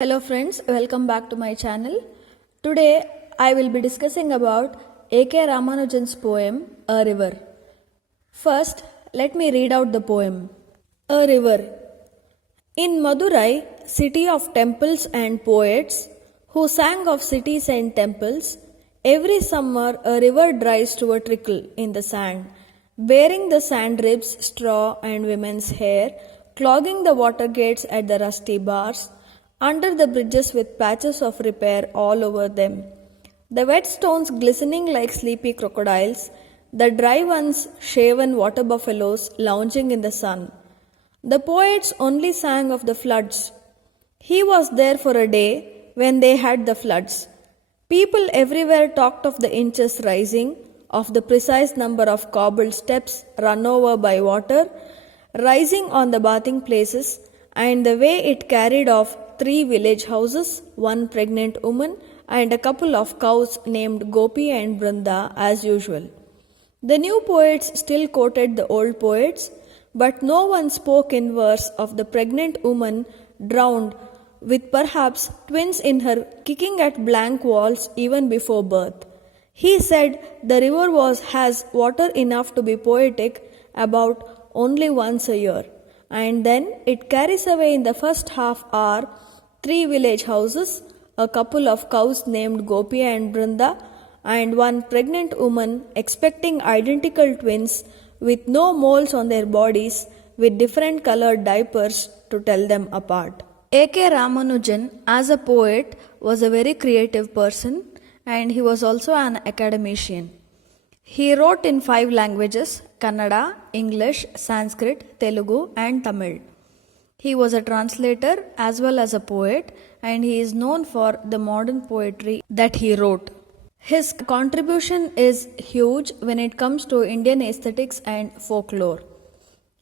Hello friends, welcome back to my channel. Today I will be discussing about A.K. Ramanujan's poem A River. First, let me read out the poem. A River. In Madurai, city of temples and poets, who sang of cities and temples, every summer a river dries to a trickle in the sand, bearing the sand ribs, straw and women's hair, clogging the water gates at the rusty bars, under the bridges with patches of repair all over them. The wet stones glistening like sleepy crocodiles, the dry ones shaven water buffaloes lounging in the sun. The poets only sang of the floods. He was there for a day when they had the floods. People everywhere talked of the inches rising, of the precise number of cobbled steps run over by water, rising on the bathing places, and the way it carried off 3 village houses, 1 pregnant woman, and a couple of cows named Gopi and Brunda as usual. The new poets still quoted the old poets, but no one spoke in verse of the pregnant woman drowned with perhaps twins in her kicking at blank walls even before birth. He said the river has water enough to be poetic about only once a year, and then it carries away in the first half hour 3 village houses, a couple of cows named Gopi and Brunda, and 1 pregnant woman expecting identical twins with no moles on their bodies with different colored diapers to tell them apart. A.K. Ramanujan, as a poet, was a very creative person and he was also an academician. He wrote in 5 languages: Kannada, English, Sanskrit, Telugu and Tamil. He was a translator as well as a poet, and he is known for the modern poetry that he wrote. His contribution is huge when it comes to Indian aesthetics and folklore.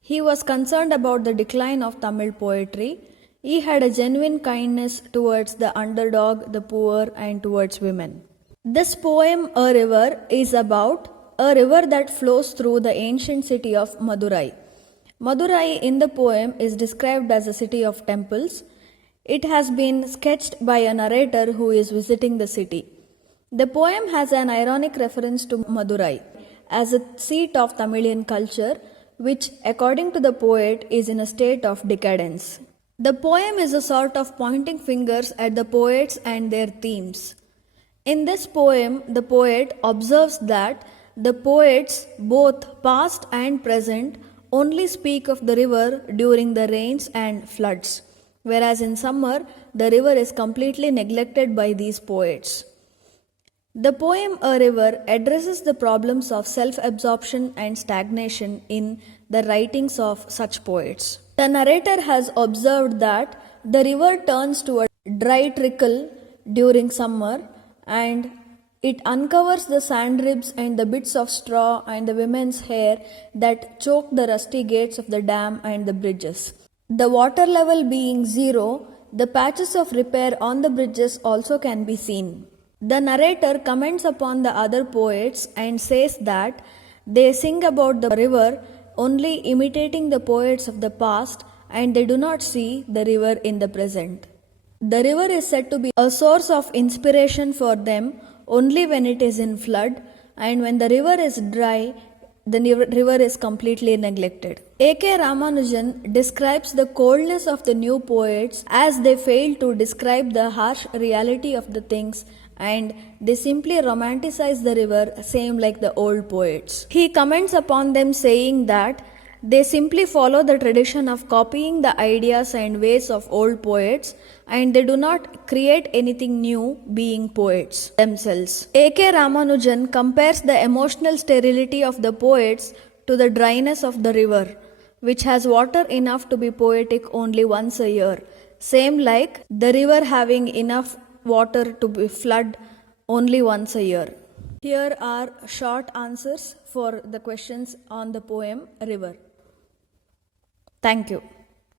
He was concerned about the decline of Tamil poetry. He had a genuine kindness towards the underdog, the poor, and towards women. This poem, A River, is about a river that flows through the ancient city of Madurai. Madurai in the poem is described as a city of temples. It has been sketched by a narrator who is visiting the city. The poem has an ironic reference to Madurai as a seat of Tamilian culture, which, according to the poet, is in a state of decadence. The poem is a sort of pointing fingers at the poets and their themes. In this poem, the poet observes that the poets, both past and present, only speak of the river during the rains and floods, whereas in summer the river is completely neglected by these poets. The poem A River addresses the problems of self-absorption and stagnation in the writings of such poets. The narrator has observed that the river turns to a dry trickle during summer and it uncovers the sand ribs and the bits of straw and the women's hair that choke the rusty gates of the dam and the bridges. The water level being zero, the patches of repair on the bridges also can be seen. The narrator comments upon the other poets and says that they sing about the river only imitating the poets of the past and they do not see the river in the present. The river is said to be a source of inspiration for them only when it is in flood, and when the river is dry, the river is completely neglected. A.K. Ramanujan describes the coldness of the new poets as they fail to describe the harsh reality of the things and they simply romanticize the river, same like the old poets. He comments upon them saying that they simply follow the tradition of copying the ideas and ways of old poets and they do not create anything new, being poets themselves. A.K. Ramanujan compares the emotional sterility of the poets to the dryness of the river, which has water enough to be poetic only once a year, same like the river having enough water to be flood only once a year. Here are short answers for the questions on the poem River. Thank you.